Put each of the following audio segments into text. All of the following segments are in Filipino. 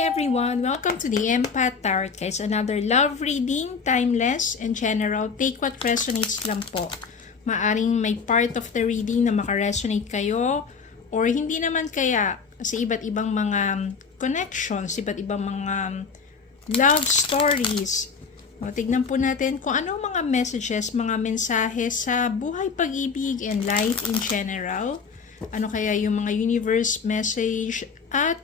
everyone! Welcome to the Empath Tarot, guys. Another love reading, timeless and general. Take what resonates lang po. Maaring may part of the reading na makaresonate kayo or hindi naman kaya kasi iba't ibang mga connections, iba't ibang mga love stories. O, tignan po natin kung ano mga messages, mga mensahe sa buhay, pag-ibig and life in general. Ano kaya yung mga universe message at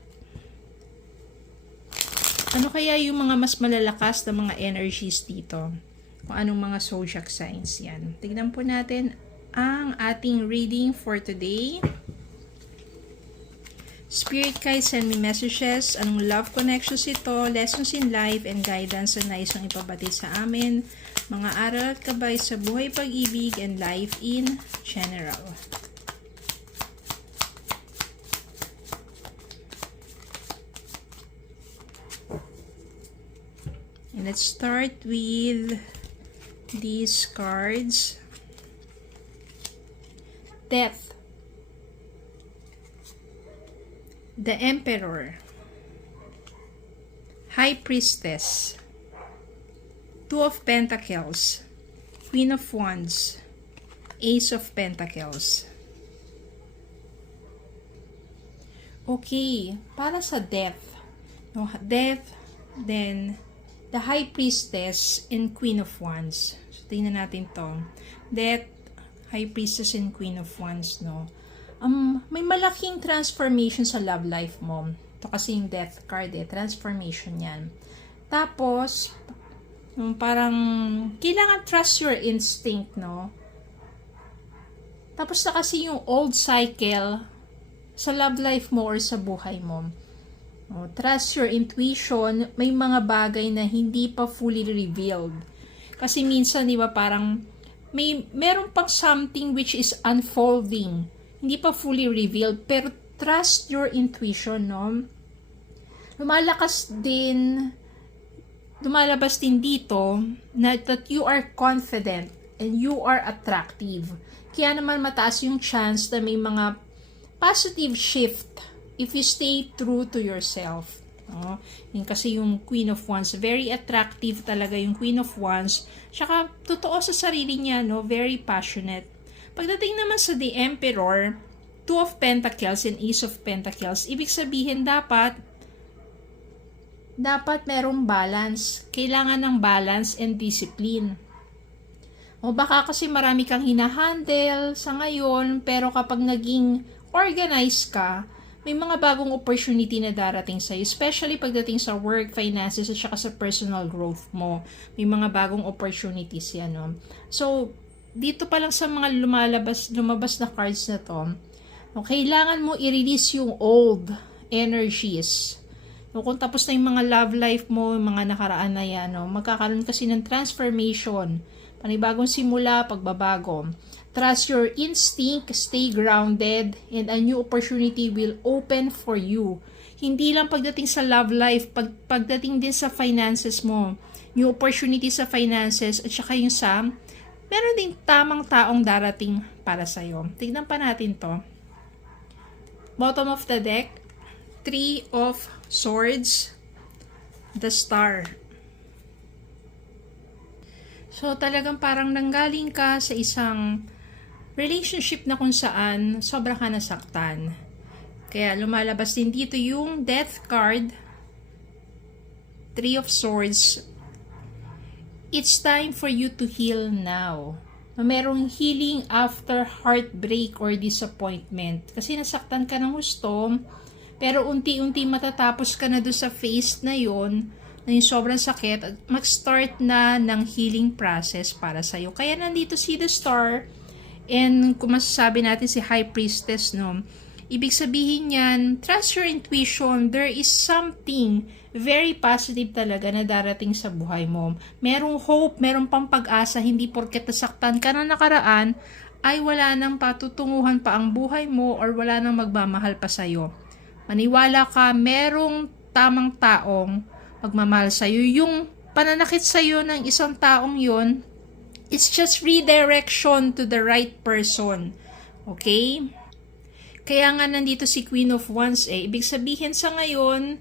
ano kaya yung mga mas malalakas na mga energies dito? Kung anong mga zodiac signs yan. Tignan po natin ang ating reading for today. Spirit guides, send me messages. Anong love connections ito? Lessons in life and guidance na nais ang ipabatid sa amin. Mga aral at gabay sa buhay, pag-ibig and life in general. And let's start with these cards. Death. The Emperor. High Priestess. Two of Pentacles. Queen of Wands. Ace of Pentacles. Okay, para sa death. No, death, then the High Priestess and Queen of Wands. So, tingnan natin to. Death, High Priestess and Queen of Wands, no? May malaking transformation sa love life mo. Ito kasi yung Death card, transformation yan. Tapos, parang, kailangan trust your instinct, no? Tapos na kasi yung old cycle sa love life mo or sa buhay mo. Trust your intuition, may mga bagay na hindi pa fully revealed. Kasi minsan, di ba, parang meron pang something which is unfolding. Hindi pa fully revealed, pero trust your intuition, no? Lumalabas din dito na that you are confident and you are attractive. Kaya naman mataas yung chance na may mga positive shift if you stay true to yourself. No? Yun kasi yung Queen of Wands, very attractive talaga yung Queen of Wands. Tsaka, totoo sa sarili niya, no? Very passionate. Pagdating naman sa The Emperor, Two of Pentacles and Ace of Pentacles, ibig sabihin dapat merong balance. Kailangan ng balance and discipline. O baka kasi marami kang hinahandle sa ngayon, pero kapag naging organized ka, may mga bagong opportunity na darating sa'yo, especially pagdating sa work, finances, at saka sa personal growth mo. May mga bagong opportunities yan, no? So, dito pa lang sa mga lumabas na cards na to, no, kailangan mo i-release yung old energies. No, kung tapos na yung mga love life mo, yung mga nakaraan na yan, no, magkakaroon kasi ng transformation, panibagong simula, pagbabago. Trust your instinct, stay grounded, and a new opportunity will open for you. Hindi lang pagdating sa love life, pagdating din sa finances mo. New opportunity sa finances, at saka yung meron ding tamang taong darating para sa'yo. Tignan pa natin to. Bottom of the deck, Three of Swords, the Star. So, talagang parang nanggaling ka sa isang relationship na kung saan sobra ka nasaktan. Kaya lumalabas din dito yung Death card, Three of Swords. It's time for you to heal now. Merong healing after heartbreak or disappointment. Kasi nasaktan ka ng gusto, pero unti-unti matatapos ka na doon sa phase na yon, na yung sobrang sakit, at mag-start na ng healing process para sa'yo. Kaya nandito si The Star. And kung masasabi natin si High Priestess, no, ibig sabihin yan, trust your intuition. There is something very positive talaga na darating sa buhay mo. Merong hope, merong pang pag-asa, hindi porket nasaktan ka na nakaraan, ay wala nang patutunguhan pa ang buhay mo or wala nang magmamahal pa sa'yo. Maniwala ka, merong tamang taong magmamahal sa'yo. Yung pananakit sa'yo ng isang taong yon, it's just redirection to the right person. Okay? Kaya nga nandito si Queen of Wands ibig sabihin sa ngayon,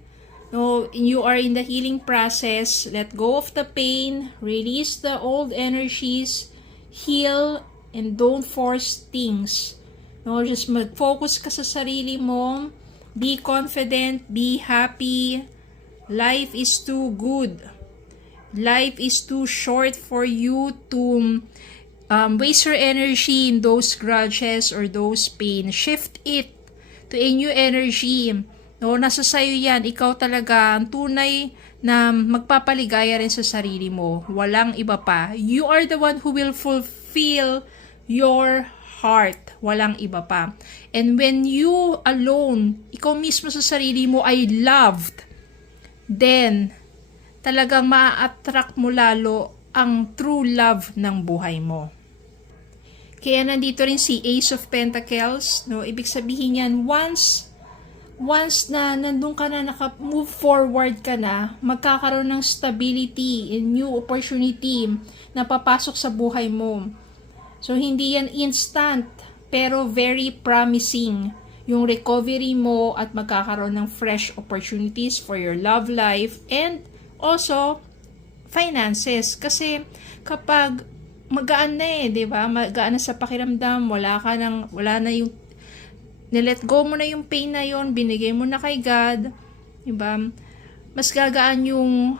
No, you are in the healing process. Let go of the pain, release the old energies, heal, and don't force things. No, just mag-focus ka sa sarili mo. Be confident, be happy. Life is too good. Life is too short for you to waste your energy in those grudges or those pain. Shift it to a new energy. No, nasa sayo yan. Ikaw talaga ang tunay na magpapaligaya rin sa sarili mo. Walang iba pa. You are the one who will fulfill your heart. Walang iba pa. And when you alone, ikaw mismo sa sarili mo ay loved, then talagang ma-attract mo lalo ang true love ng buhay mo. Kaya nandito rin si Ace of Pentacles, no? Ibig sabihin yan, once na nandun ka na, naka-move forward ka na, magkakaroon ng stability and new opportunity na papasok sa buhay mo. So, hindi yan instant, pero very promising yung recovery mo at magkakaroon ng fresh opportunities for your love life and also finances. Kasi kapag magaan na di ba? Magaan na sa pakiramdam, wala na yung nilet go mo na yung pain na yon, binigay mo na kay God, di ba? Mas gagaan yung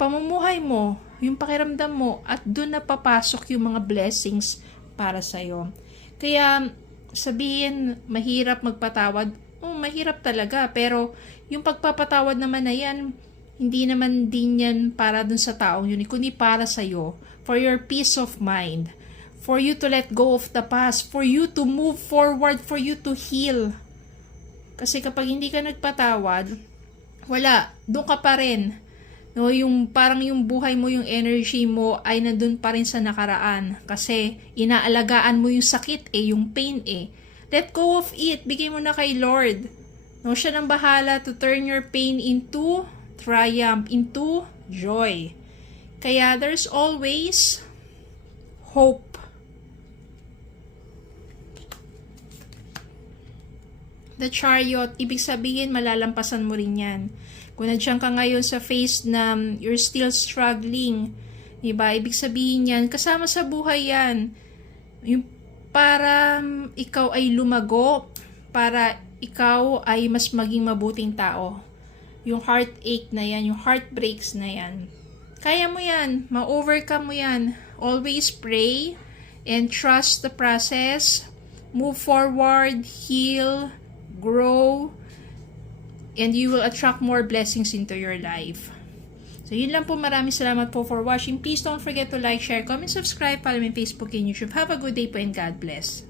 pamumuhay mo, yung pakiramdam mo, at doon na papasok yung mga blessings para sa'yo. Kaya sabihin, mahirap magpatawad. Mahirap talaga. Pero yung pagpapatawad naman na yan, hindi naman din yan para dun sa taong yun, kundi para sa'yo. For your peace of mind. For you to let go of the past. For you to move forward. For you to heal. Kasi kapag hindi ka nagpatawad, wala. Doon ka pa rin. No, yung parang yung buhay mo, yung energy mo ay nandun pa rin sa nakaraan kasi inaalagaan mo yung sakit yung pain Let go of it. Bigay mo na kay Lord. No, siya nang bahala to turn your pain into triumph, into joy. Kaya there's always hope. The Chariot, ibig sabihin malalampasan mo rin yan. Kung nandiyan ka ngayon sa phase na you're still struggling, diba? Ibig sabihin yan, kasama sa buhay yan. Yung para ikaw ay lumago, para ikaw ay mas maging mabuting tao. Yung heartache na yan, yung heartbreaks na yan. Kaya mo yan, ma-overcome mo yan. Always pray and trust the process. Move forward, heal, grow, and you will attract more blessings into your life. So, yun lang po. Maraming salamat po for watching. Please don't forget to like, share, comment, subscribe, follow me on Facebook and YouTube. Have a good day po and God bless.